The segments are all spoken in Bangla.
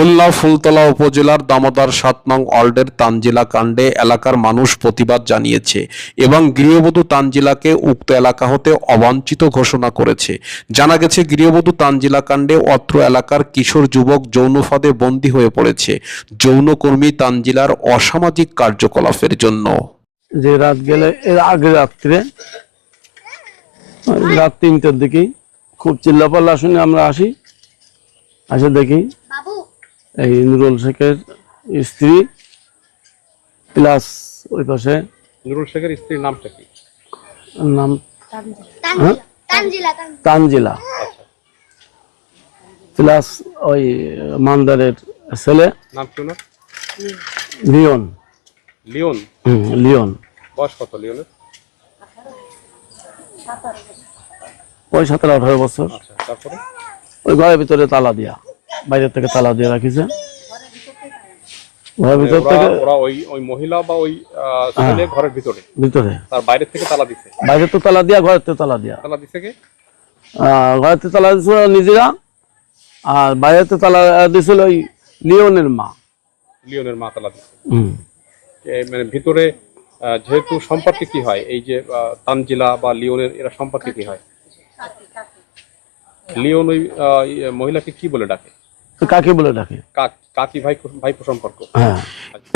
খুলনা ফুলতলা উপজেলার দামোদর ৭ নং ওয়ার্ডের তানজিলা কাণ্ডে এলাকার মানুষ প্রতিবাদ জানিয়েছে এবং গৃহবধূ তানজিলাকে উক্ত এলাকা হতে অবাঞ্ছিত ঘোষণা করেছে। জানা গেছে, গৃহবধূ তানজিলা কাণ্ডে অত্র এলাকার কিশোর যুবক যৌন ফাঁদে বন্দী হয়ে পড়েছে যৌনকর্মী তানজিলার অসামাজিক কার্যকলাপের জন্য। যে রাত গেলে এর আগে রাত্রে রাত ৩টার দিকে খুব চিল্লাপাল্লা শুনে আমরা আসি, দেখি এই নুরুল শেখের স্ত্রী প্লাস ওই পাশে নুরুল শেখের স্ত্রীর নামটা কি? নাম তানজিলা প্লাস ওই মান্দারের ছেলে নাম কি ওনার? লিওন। লিওন? লিওন। বয়স কত লিওনের? ওই 17-18 বছর। আচ্ছা, তারপরে ওই ঘরের ভিতরে তালা দিয়া, বাইরের থেকে তালা দিয়ে রাখিছে। ঘরের ভিতর থেকে ওরা ওই মহিলা বা ওই ছেলে ঘরের ভিতরে তার বাইরে থেকে তালা দিছে? বাইরে তো তালা দিয়া, ঘরের থেকে তালা দিয়া। তালা দিছে কে? ঘরের থেকে তালা দিছিল নিজেরা, আর বাইরে তো তালা দিছিল ওই লিওনের মা। লিওনের মা তালা দিছে। মানে ভিতরে যেহেতু সম্পর্কে কি হয়, এই যে তানজিলা বা লিওনের এরা সম্পর্কে কি হয়? লিওন ওই মহিলাকে কি বলে ডাকে? কাকে বলে ডাকে? কাকি ভাইপো সম্পর্ক।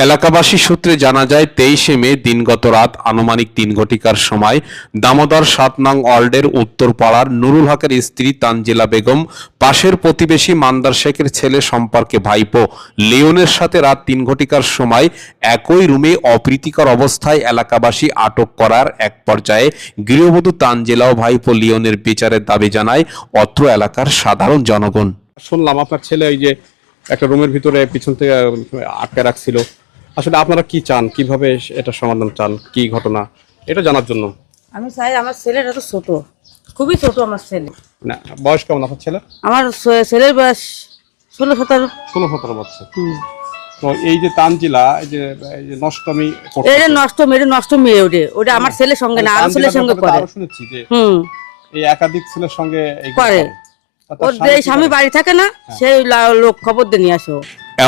এলাকাবাসী সূত্রে জানা যায়, 23শে মে দিনগত রাত আনুমানিক 3 ঘটিকার সময় দামোদর ৭ নং ওয়ার্ডের উত্তর পাড়ার নুরুল হকের স্ত্রী তানজিলা বেগম পাশের প্রতিবেশী মান্দার শেখের ছেলে সম্পর্কে ভাইপো লিওনের সাথে রাত 3 ঘটিকার সময় একই রুমে অপ্রীতিকর অবস্থায় এলাকাবাসী আটক করার এক পর্যায়ে গৃহবধূ তানজিলা ও ভাইপো লিওনের বিচারের দাবি জানায় অত্র এলাকার সাধারণ জনগণ। শুনলাম আপনার ছেলে ওই যে একটা রুমের ভিতরে পিছন থেকে আটকে রাখছিল, আসলে আপনারা কি চান, কিভাবে এটা সমাধান চান, কি ঘটনা, এটা জানার জন্য। আমি চাই, আমার ছেলেটা তো ছোট, খুবই ছোট আমার ছেলে। না, বয়স কেমন আপনার ছেলে? আমার ছেলের বয়স 16-17 বছর। তো এই যে তানজিলা এই যে নষ্টমী করছে, এটা নষ্ট মেয়ে, ওটা আমার ছেলের সঙ্গে না, আর ছেলের সঙ্গে করে। আরো শুনেছি যে এই একাধিক ছেলের সঙ্গে করে। ওর যে স্বামী বাড়ি থাকে না, সেই লোক খবর দিয়ে নিয়ে আসো।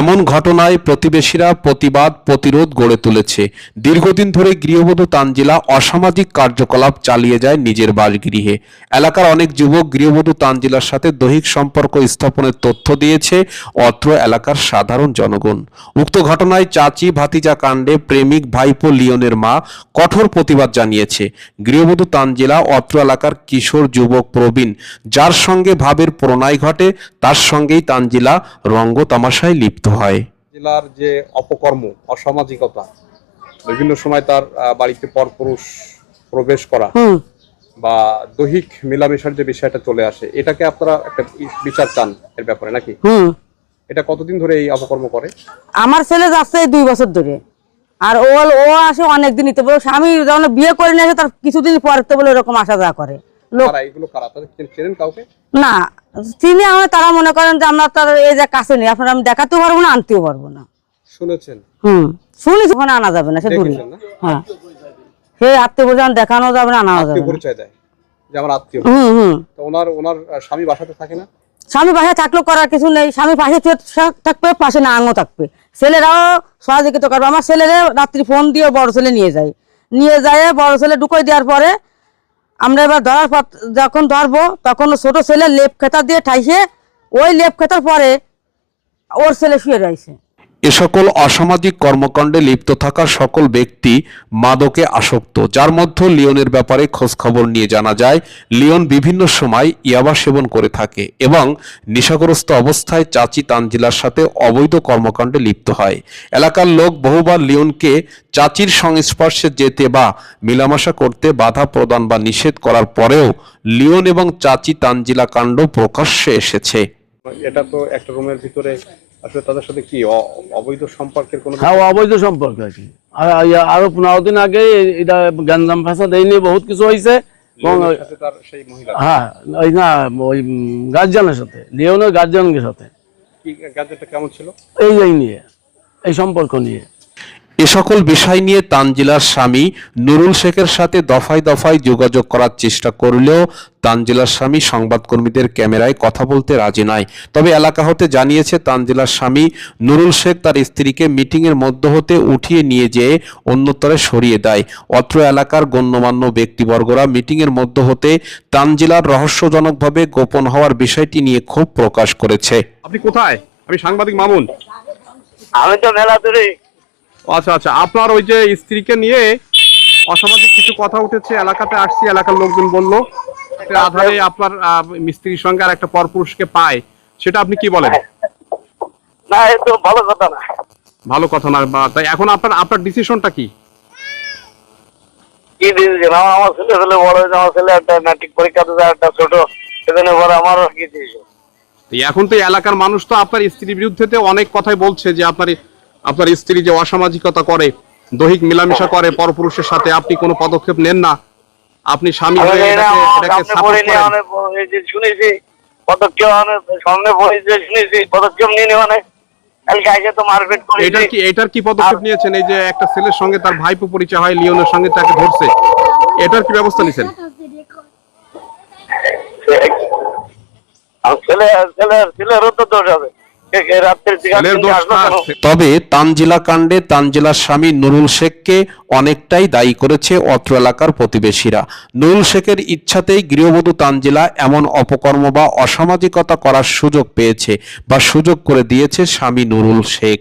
এমন ঘটনায় প্রতিবেশীরা প্রতিবাদ প্রতিরোধ গড়ে তুলেছে। দীর্ঘদিন ধরে গৃহবধূ তানজিলা অসামাজিক কার্যকলাপ চালিয়ে যায় নিজের বাসগৃহে। এলাকার অনেক যুবক গৃহবধূ তানজিলার সাথে দৈহিক সম্পর্ক স্থাপনের তথ্য দিয়েছে অত্র এলাকার সাধারণ জনগণ। উক্ত ঘটনায় চাচি ভাতিজা কাণ্ডে প্রেমিক ভাইপো লিওনের মা কঠোর প্রতিবাদ জানিয়েছে। গৃহবধূ তানজিলা অত্র এলাকার কিশোর যুবক প্রবীণ, যার সঙ্গে ভাবের প্রণয় ঘটে, তার সঙ্গেই তানজিলা রঙ্গ তামাশায় লিপ্ত হয়। জেলার যে অপকর্ম, অসামাজিকতা, বিভিন্ন সময় তার বাড়িতে পরপুরুষ প্রবেশ করা বা দৈহিক মেলামেশার যে বিষয়টা চলে আসে, এটাকে আপনারা একটা বিচার চান এর ব্যাপারে নাকি? এটা কতদিন ধরে এই অপকর্ম করে? আমার ছেলে যাচ্ছে 2 বছর ধরে, আর ও আসে অনেকদিনই। তো স্বামী যখন বিয়ে করে নিয়ে আসে, তার কিছুদিন পরে তো বলে এরকম আসা যাওয়া করে। না চিনি আমি, তারা মনে করেন যে আমরা তার এই যে কাছে নেই, আপনার আমি দেখাতেও পারবো না, আনতেও পারবো না। শুনেছেন? শুনেছি, ওখানে আনা যাবে না, সে দূরে। হ্যাঁ, সে আত্মীয় পরিচয় দেখানো যাবে না, আনা যাবে না। পরিচয় দেয় যে আমার আত্মীয়। তো ওনার স্বামী বাসাতে থাকে না? স্বামী বাসায় থাকলেও করার কিছু নেই, স্বামী পাশে থাকবে, পাশে না আঙও থাকবে, ছেলেরাও সহযোগিতা করবে। আমার ছেলেরা রাত্রি ফোন দিয়ে বড় ছেলে নিয়ে যায়, বড় ছেলে ঢুকাই দেওয়ার পরে আমরা এবার ধরার পর যখন ধরবো, তখন ছোট ছেলে লেপ খেতা দিয়ে ঠাইছে, ওই লেপ খেতার পরে ওর ছেলে শুয়ে রয়েছে। এ সকল অসামাজিক কর্মকাণ্ডে লিপ্ত থাকা সকল ব্যক্তি মাদকে আসক্ত, যার মধ্যে লিওনের ব্যাপারে খোঁজ খবর নিয়ে জানা যায় লিওন বিভিন্ন সময় ইয়াবা সেবন করে থাকে এবং নেশাগ্রস্ত অবস্থায় চাচি তানজিলার সাথে অবৈধ কর্মকাণ্ডে লিপ্ত হয়। এলাকার লোক বহুবার লিওনকে চাচির সংস্পর্শে যেতে বা মিলামেশা করতে বাধা প্রদান বা নিষেধ করার পরেও লিওন এবং চাচি তানজিলা কাণ্ড প্রকাশ্যে এসেছে। এটা তো একটা রুমের ভিতরে, আসলে তাদের সাথে কি অবৈধ সম্পর্কের কোনো? হ্যাঁ, অবৈধ সম্পর্ক আর কি। আরো 15 দিন আগে এটা গ্যাঞ্জাম ফাসাদ এই নিয়ে বহুত কিছু হয়েছে। হ্যাঁ, ওই না ওই গার্জিয়ানের সাথে, লিওনের গার্জিয়ানের সাথে। কি গার্জিয়ানটা কেমন ছিল? এই নিয়ে, এই সম্পর্ক নিয়ে। এ সকল বিষয় নিয়ে তানজিলার স্বামী নুরুল শেখের সাথে দফায় দফায় যোগাযোগ করার চেষ্টা করলেও তানজিলার স্বামী সংবাদকর্মীদের ক্যামেরায় কথা বলতে রাজি নয়। তবে এলাকা হতে জানিয়েছে তানজিলার স্বামী নুরুল শেখ তার স্ত্রীকে মিটিংয়ের মধ্য হতে উঠিয়ে নিয়ে যেয়ে অন্যত্রে সরিয়ে দেয়। অত্র এলাকার গণ্যমান্য ব্যক্তিবর্গরা মিটিংয়ের মধ্য হতে তানজিলার রহস্যজনকভাবে গোপন হওয়ার বিষয়টি নিয়ে ক্ষোভ প্রকাশ করেছে। আপনি কোথায়? আমি সাংবাদিক মামুন। আমি তো মেলাতুরি। আচ্ছা আচ্ছা, আপনার ওই যে স্ত্রীকে নিয়ে অসামাজিক কিছু কথা উঠেছে, এলাকাতে আসছি, এলাকার লোকজন বললো আধারে আপনার স্ত্রীর সঙ্গে আর একটা পরপুরুষকে পায়, সেটা আপনি কি বলেন? না, এ তো ভালো কথা না। ভালো কথা না, তাই এখন আপনার ডিসিশনটা কি? কি দিয়েছেন? আমার ছেলে ছেলে বড় হয়েছে, আমার ছেলে একটা ম্যাট্রিক পরীক্ষা দিতে, একটা ছোট, সেজন্য পরে আমারও কি দিয়েছে। এখন তো এলাকার মানুষ তো আপনার স্ত্রীর বিরুদ্ধে অনেক কথাই বলছে যে আপনার স্ত্রী যে অসামাজিকতা করে, দৈহিক মেলামেশা করে পরপুরুষের সাথে, আপনি কোনো পদক্ষেপ নেন না, আপনি স্বামী হয়ে এটাকে সাপোর্ট করেন। শুনেছি পদক্ষেপ, সামনে পড়েছে শুনেছি পদক্ষেপ নিয়ে নেওয়া, কালকে আগে তো মারপিট করে। এটার কি পদক্ষেপ নিয়েছেন? এই যে একটা ছেলের সঙ্গে তার ভাইপো পরিচয় হয়, লিওনের সঙ্গে তাকে ধরছে, এটার কি ব্যবস্থা নিছেন? ছেলেরও তো দোষ হবে। তবে তানজিলা কাণ্ডে তানজিলার স্বামী নুরুল শেখকে অনেকটাই দায়ী করেছে অত্র এলাকার প্রতিবেশীরা। নুরুল শেখের ইচ্ছাতেই গৃহবধূ তানজিলা এমন অপকর্ম বা অসামাজিকতা করার সুযোগ পেয়েছে বা সুযোগ করে দিয়েছে স্বামী নুরুল শেখ।